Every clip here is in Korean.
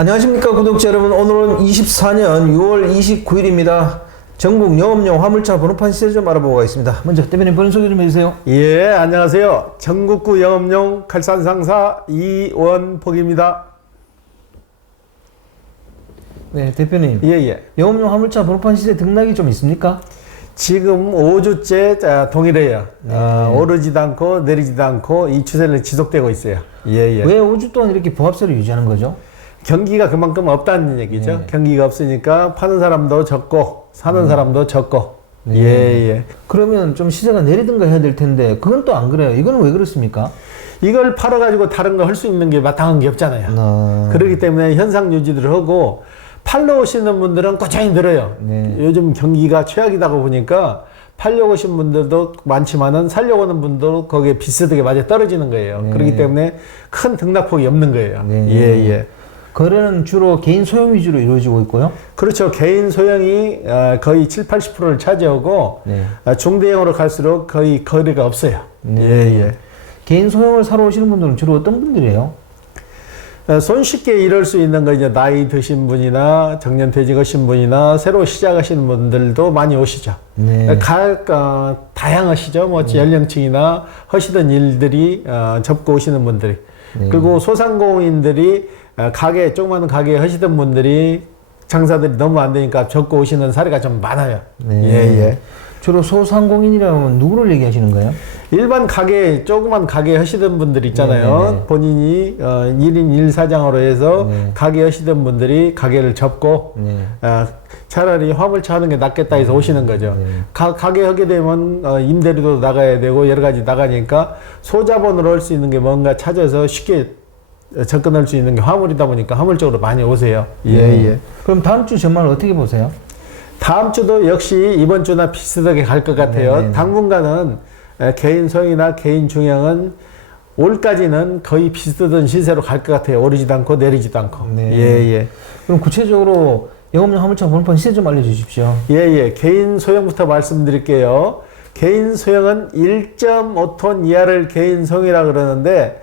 안녕하십니까 구독자 여러분. 오늘은 24년 6월 29일입니다. 전국 영업용 화물차 번호판 시세 좀 알아보고 가겠습니다. 먼저 대표님 번호 소개 좀 해주세요. 예, 안녕하세요. 전국구 영업용 칼산상사 이원복입니다. 네, 대표님. 예. 영업용 화물차 번호판 시세 등락이 좀 있습니까? 지금 5주째 동일해요. 네. 오르지도 않고 내리지도 않고 이 추세는 지속되고 있어요. 예. 왜 5주 동안 이렇게 보합세를 유지하는 거죠? 경기가 그만큼 없다는 얘기죠. 네. 경기가 없으니까 파는 사람도 적고 사는 사람도 적고. 네. 예. 그러면 좀 시세가 내리든가 해야 될 텐데 그건 또 안 그래요. 이거는 왜 그렇습니까? 이걸 팔아가지고 다른 거 할 수 있는 게 마땅한 게 없잖아요. 그렇기 때문에 현상 유지를 하고 팔러 오시는 분들은 꾸준히 늘어요. 네. 요즘 경기가 최악이다 보니까 팔려고 오신 분들도 많지만은 살려고 오는 분도 거기에 비슷하게 맞아 떨어지는 거예요. 네. 그렇기 때문에 큰 등락폭이 없는 거예요. 네. 예. 거래는 주로 개인 소형 위주로 이루어지고 있고요. 그렇죠. 개인 소형이 거의 7, 80%를 차지하고 네. 중대형으로 갈수록 거의 거래가 없어요. 네. 예. 개인 소형을 사러 오시는 분들은 주로 어떤 분들이에요? 손쉽게 이럴 수 있는 거 이제 나이 드신 분이나 정년퇴직하신 분이나 새로 시작하시는 분들도 많이 오시죠. 네. 다양하시죠. 뭐 연령층이나 하시던 일들이 접고 오시는 분들이. 네. 그리고 소상공인들이 조그마한 가게 하시던 분들이 장사들이 너무 안 되니까 접고 오시는 사례가 좀 많아요. 네. 예. 주로 소상공인이라면 누구를 얘기하시는 거예요? 일반 가게, 조그만 가게 하시던 분들 있잖아요. 네네네. 본인이 1인 1사장으로 해서 네. 가게 하시던 분들이 가게를 접고 네. 차라리 화물차 하는 게 낫겠다 해서 오시는 거죠. 네. 가게 하게 되면 임대료도 나가야 되고 여러 가지 나가니까 소자본으로 할 수 있는 게 뭔가 찾아서 쉽게 접근할 수 있는 게 화물이다 보니까 화물 쪽으로 많이 오세요. 예. 그럼 다음 주 전망을 어떻게 보세요? 다음 주도 역시 이번 주나 비슷하게 갈 것 같아요. 네네네. 당분간은 개인 소형이나 개인 중형은 올까지는 거의 비슷하던 시세로 갈 것 같아요. 오르지도 않고 내리지도 않고. 네. 예. 그럼 구체적으로 영업용 화물차 번호판 시세 좀 알려주십시오. 예. 개인 소형부터 말씀드릴게요. 개인 소형은 1.5톤 이하를 개인 소형이라 그러는데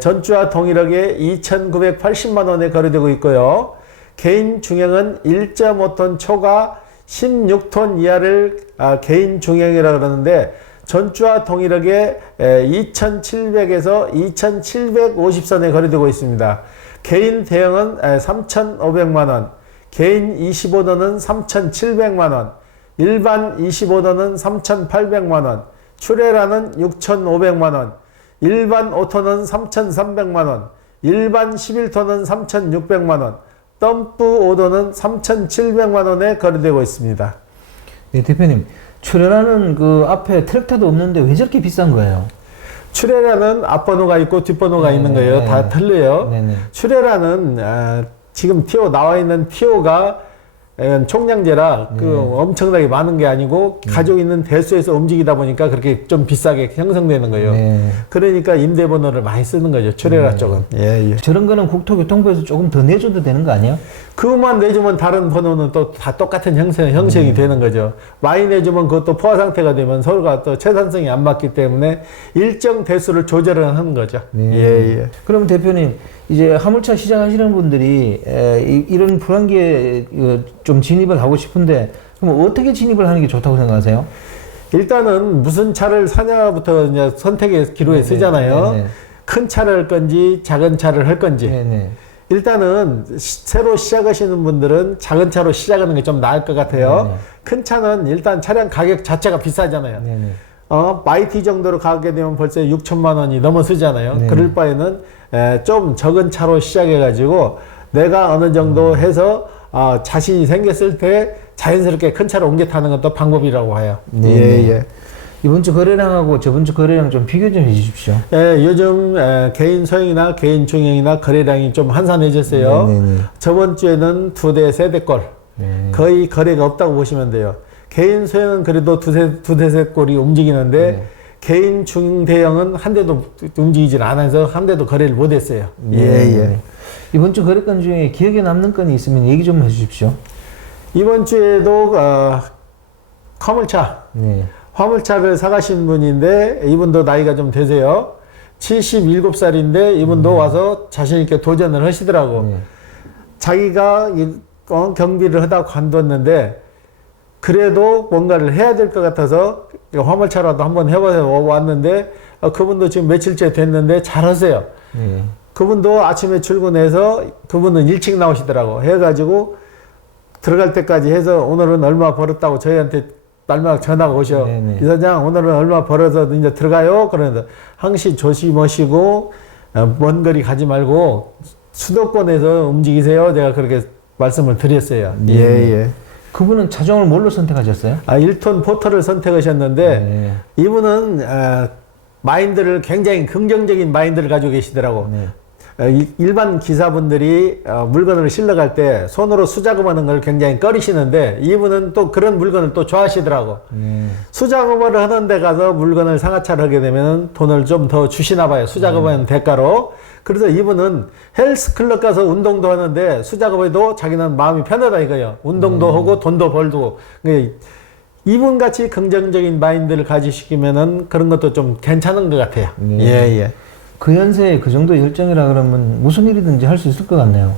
전주와 동일하게 2,980만 원에 거래되고 있고요. 개인 중형은 1.5톤 초과 16톤 이하를 개인 중형이라 그러는데 전주와 동일하게 2,700에서 2,750선에 거래되고 있습니다. 개인 대형은 3,500만 원, 개인 25톤은 3,700만 원, 일반 25톤은 3,800만 원, 출애라는 6,500만 원, 일반 5톤은 3,300만 원, 일반 11톤은 3,600만 원, 덤프 5톤은 3,700만 원에 거래되고 있습니다. 네, 대표님. 출애라는 그 앞에 트랙터도 없는데 왜 저렇게 비싼 거예요? 출애라는 앞번호가 있고 뒷번호가 있는 거예요. 다 틀려요. 네네. 출애라는 지금 티오 나와 있는 티오가 총량제라 엄청나게 많은 게 아니고 가지고 있는 대수에서 움직이다 보니까 그렇게 좀 비싸게 형성되는 거예요. 네. 그러니까 임대번호를 많이 쓰는 거죠. 출애라 쪽은. 예. 저런 거는 국토교통부에서 조금 더 내줘도 되는 거 아니에요? 그것만 내주면 다른 번호는 또 다 똑같은 형성이 되는 거죠. 많이 내주면 그것도 포화 상태가 되면 서로가 또 채산성이 안 맞기 때문에 일정 대수를 조절을 하는 거죠. 네. 예. 그럼 대표님, 이제 화물차 시작하시는 분들이 이런 불안기에 좀 진입을 하고 싶은데 그럼 어떻게 진입을 하는 게 좋다고 생각하세요? 일단은 무슨 차를 사냐부터 이제 선택의 기로에 쓰잖아요. 네네. 큰 차를 할 건지 작은 차를 할 건지. 네네. 일단은 새로 시작하시는 분들은 작은 차로 시작하는 게 좀 나을 것 같아요. 네네. 큰 차는 일단 차량 가격 자체가 비싸잖아요. 네네. 마이티 정도로 가게 되면 벌써 6천만 원이 넘어서잖아요. 네. 그럴 바에는 좀 적은 차로 시작해가지고 내가 어느 정도 해서 자신이 생겼을 때 자연스럽게 큰 차로 옮겨 타는 것도 방법이라고 해요. 네. 예. 이번 주 거래량하고 저번 주 거래량 좀 비교 좀 해주십시오. 요즘 개인 소형이나 개인 중형이나 거래량이 좀 한산해졌어요. 네네네. 저번 주에는 2대, 3대꼴 네. 거의 거래가 없다고 보시면 돼요. 개인 소형은 그래도 두세 세 꼴이 움직이는데 네. 개인 중대형은 한 대도 움직이질 않아서 한 대도 거래를 못했어요. 네. 이번 주 거래건 중에 기억에 남는 건이 있으면 얘기 좀 해주십시오. 이번 주에도 화물차, 네. 화물차를 사가신 분인데 이분도 나이가 좀 되세요. 77살인데 이분도 와서 자신있게 도전을 하시더라고. 네. 자기가 경비를 하다 관뒀는데 그래도 뭔가를 해야 될 것 같아서 화물차라도 한번 해봐서 왔는데 그분도 지금 며칠째 됐는데 잘하세요. 네. 그분도 아침에 출근해서 그분은 일찍 나오시더라고. 해가지고 들어갈 때까지 해서 오늘은 얼마 벌었다고 저희한테 날마다 전화가 오셔. 네네. 이사장 오늘은 얼마 벌어서 이제 들어가요. 그러면서 항시 조심하시고 먼 거리 가지 말고 수도권에서 움직이세요. 제가 그렇게 말씀을 드렸어요. 네. 예. 그분은 자정을 뭘로 선택하셨어요? 1톤 포터를 선택하셨는데 네. 이분은 마인드를 굉장히 긍정적인 마인드를 가지고 계시더라고. 네. 일반 기사분들이 물건을 실러갈 때 손으로 수작업하는 걸 굉장히 꺼리시는데 이분은 또 그런 물건을 또 좋아하시더라고. 수작업을 하는 데 가서 물건을 상하차를 하게 되면 돈을 좀 더 주시나 봐요. 수작업하는 대가로. 그래서 이분은 헬스클럽 가서 운동도 하는데 수작업에도 자기는 마음이 편하다 이거예요. 운동도 하고 돈도 벌고. 이분 같이 긍정적인 마인드를 가지시키면은 그런 것도 좀 괜찮은 것 같아요. 예. 그 연세에 그 정도 열정이라 그러면 무슨 일이든지 할 수 있을 것 같네요.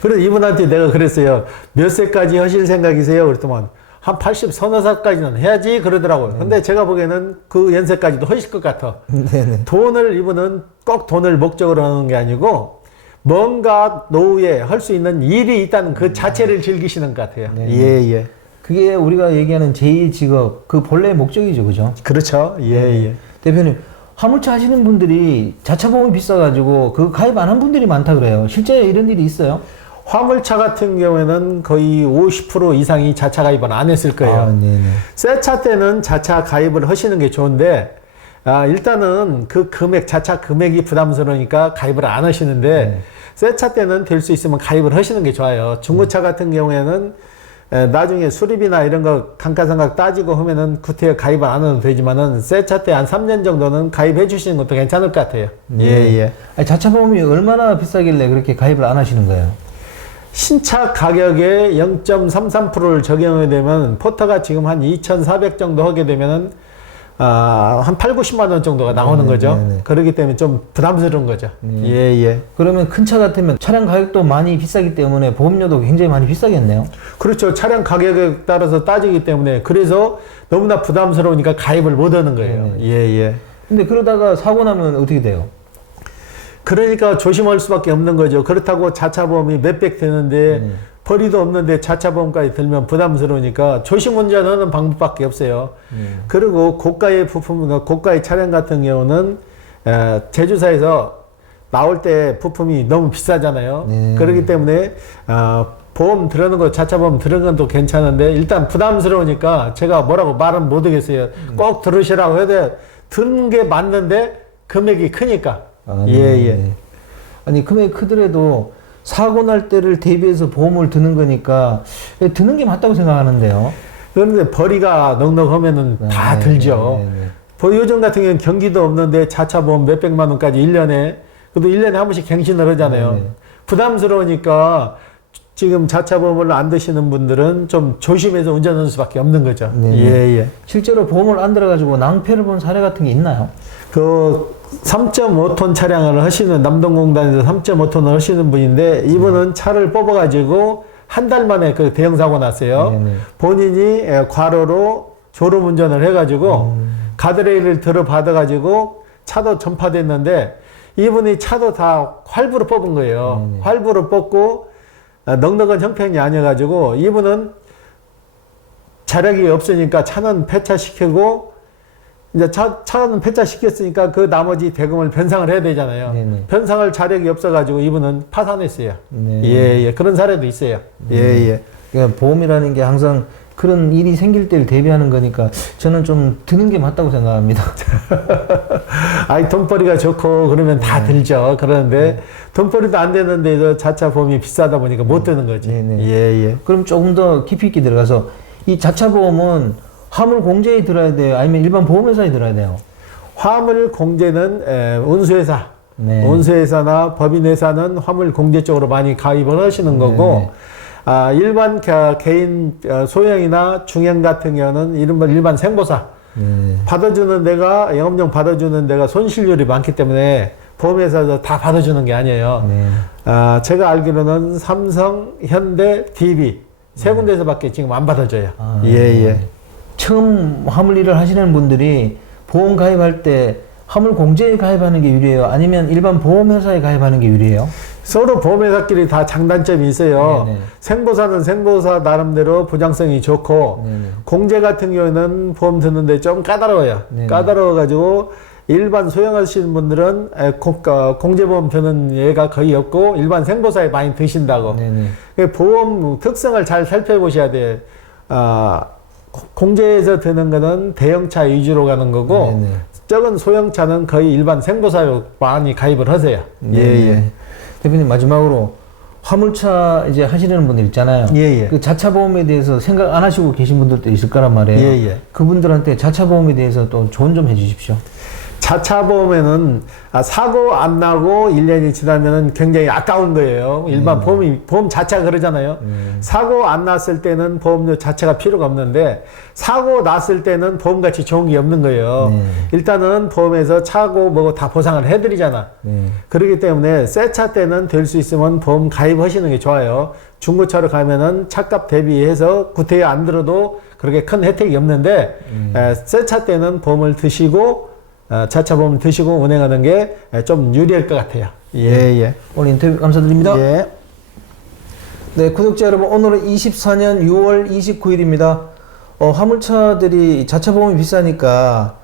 그래서 이분한테 내가 그랬어요. 몇 세까지 하실 생각이세요? 그랬더만 한 80 서너 살까지는 해야지 그러더라고요. 근데 제가 보기에는 그 연세까지도 하실 것 같아. 네네. 돈을 이분은 꼭 돈을 목적으로 하는 게 아니고 뭔가 노후에 할 수 있는 일이 있다는 그 자체를 즐기시는 것 같아요. 예. 그게 우리가 얘기하는 제2 직업, 그 본래의 목적이죠, 그죠? 그렇죠. 예. 대표님, 화물차 하시는 분들이 자차 보험이 비싸가지고 그 가입 안 한 분들이 많다 그래요. 실제 이런 일이 있어요? 화물차 같은 경우에는 거의 50% 이상이 자차 가입을 안 했을 거예요. 새 차 때는 자차 가입을 하시는 게 좋은데 일단은 그 금액, 자차 금액이 부담스러우니까 가입을 안 하시는데 새 차 때는 될 수 있으면 가입을 하시는 게 좋아요. 중고차 같은 경우에는 나중에 수리비나 이런 거 감가상각 따지고 하면은 구태여 가입을 안 해도 되지만은 새 차 때 한 3년 정도는 가입해 주시는 것도 괜찮을 것 같아요. 예. 아니, 자차 보험이 얼마나 비싸길래 그렇게 가입을 안 하시는 거예요? 신차 가격에 0.33%를 적용하게 되면 포터가 지금 한 2,400 정도 하게 되면은 한 8, 90만 원 정도가 나오는 거죠. 그렇기 때문에 좀 부담스러운 거죠. 예. 그러면 큰 차 같으면 차량 가격도 많이 비싸기 때문에 보험료도 굉장히 많이 비싸겠네요. 그렇죠. 차량 가격에 따라서 따지기 때문에 그래서 너무나 부담스러우니까 가입을 못 하는 거예요. 예. 근데 그러다가 사고 나면 어떻게 돼요? 그러니까 조심할 수밖에 없는 거죠. 그렇다고 자차 보험이 몇백 되는데 벌이도 없는데 자차 보험까지 들면 부담스러우니까 조심 운전하는 방법밖에 없어요. 그리고 고가의 부품, 고가의 차량 같은 경우는 제조사에서 나올 때 부품이 너무 비싸잖아요. 그렇기 때문에 보험 들어는 거, 자차 보험 들어는 것도 괜찮은데 일단 부담스러우니까 제가 뭐라고 말은 못 하겠어요. 꼭 들으시라고 해도 듣는 게 맞는데 금액이 크니까. 예. 아니, 금액이 크더라도 사고 날 때를 대비해서 보험을 드는 거니까 드는 게 맞다고 생각하는데요. 그런데 벌이가 넉넉하면은 다 들죠. 요즘 같은 경우는 경기도 없는데 자차 보험 몇백만 원까지 1년에, 그래도 1년에 한 번씩 갱신을 하잖아요. 부담스러우니까 지금 자차 보험을 안 드시는 분들은 좀 조심해서 운전하는 수밖에 없는 거죠. 예. 실제로 보험을 안 들어가지고 낭패를 본 사례 같은 게 있나요? 그 3.5톤 차량을 하시는, 남동공단에서 3.5톤을 하시는 분인데 이분은 차를 뽑아가지고 한 달 만에 그 대형 사고 났어요. 본인이 과로로 졸음 운전을 해가지고 가드레일을 들어받아가지고 차도 전파됐는데 이분이 차도 다 활부로 뽑은 거예요. 활부로 뽑고 넉넉한 형편이 아니어가지고 이분은 자력이 없으니까 차는 폐차시키고 이제 차는 폐차시켰으니까 그 나머지 대금을 변상을 해야 되잖아요. 변상할 자력이 없어가지고 이분은 파산했어요. 예. 그런 사례도 있어요. 예. 그러니까 보험이라는 게 항상 그런 일이 생길 때를 대비하는 거니까 저는 좀 드는 게 맞다고 생각합니다. 아이, 돈벌이가 좋고 그러면 다 들죠. 그러는데 돈벌이도 안 되는데 자차 보험이 비싸다 보니까 못 드는 거지. 예. 그럼 조금 더 깊이 있게 들어가서 이 자차 보험은 화물 공제에 들어야 돼요? 아니면 일반 보험회사에 들어야 돼요? 화물 공제는 운수회사, 운수회사나 법인회사는 화물 공제 쪽으로 많이 가입을 하시는 거고, 일반 개인 소형이나 중형 같은 경우는 일반 생보사 받아주는 데가, 영업용 받아주는 데가 손실률이 많기 때문에 보험회사에서 다 받아주는 게 아니에요. 네. 제가 알기로는 삼성, 현대, DB 세 군데에서밖에 지금 안 받아줘요. 예. 처음 화물 일을 하시는 분들이 보험 가입할 때 화물 공제에 가입하는 게 유리해요? 아니면 일반 보험회사에 가입하는 게 유리해요? 서로 보험회사끼리 다 장단점이 있어요. 네네. 생보사는 생보사 나름대로 보장성이 좋고 네네. 공제 같은 경우에는 보험 드는데 좀 까다로워요. 네네. 까다로워가지고 일반 소형하시는 분들은 공제보험 드는 예가 거의 없고 일반 생보사에 많이 드신다고. 네네. 보험 특성을 잘 살펴보셔야 돼요. 공제에서 드는 거는 대형차 위주로 가는 거고 네네. 적은 소형차는 거의 일반 생보사로 많이 가입을 하세요. 예. 대표님 마지막으로 화물차 이제 하시는 분들 있잖아요. 예. 그 자차 보험에 대해서 생각 안 하시고 계신 분들도 있을 거란 말이에요. 예. 그분들한테 자차 보험에 대해서 또 조언 좀 해주십시오. 자차 보험에는 사고 안 나고 1년이 지나면은 굉장히 아까운 거예요. 일반 보험 자체가 그러잖아요. 사고 안 났을 때는 보험료 자체가 필요가 없는데 사고 났을 때는 보험같이 좋은 게 없는 거예요. 일단은 보험에서 차고 뭐고 다 보상을 해드리잖아. 그렇기 때문에 새 차 때는 될 수 있으면 보험 가입하시는 게 좋아요. 중고차로 가면은 차값 대비해서 구태에 안 들어도 그렇게 큰 혜택이 없는데 새 차 때는 보험을 드시고 자차 보험 드시고 운행하는 게 좀 유리할 것 같아요. 예. 오늘 인터뷰 감사드립니다. 예. 네, 구독자 여러분, 오늘은 24년 6월 29일입니다. 화물차들이 자차 보험이 비싸니까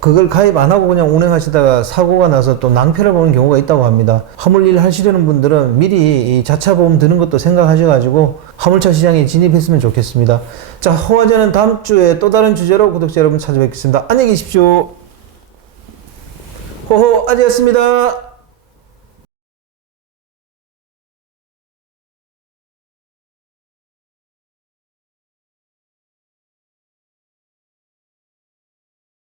그걸 가입 안 하고 그냥 운행하시다가 사고가 나서 또 낭패를 보는 경우가 있다고 합니다. 화물 일 하시려는 분들은 미리 이 자차 보험 드는 것도 생각하셔가지고 화물차 시장에 진입했으면 좋겠습니다. 자, 호화제는 다음 주에 또 다른 주제로 구독자 여러분 찾아뵙겠습니다. 안녕히 계십시오. 호호 아지였습니다.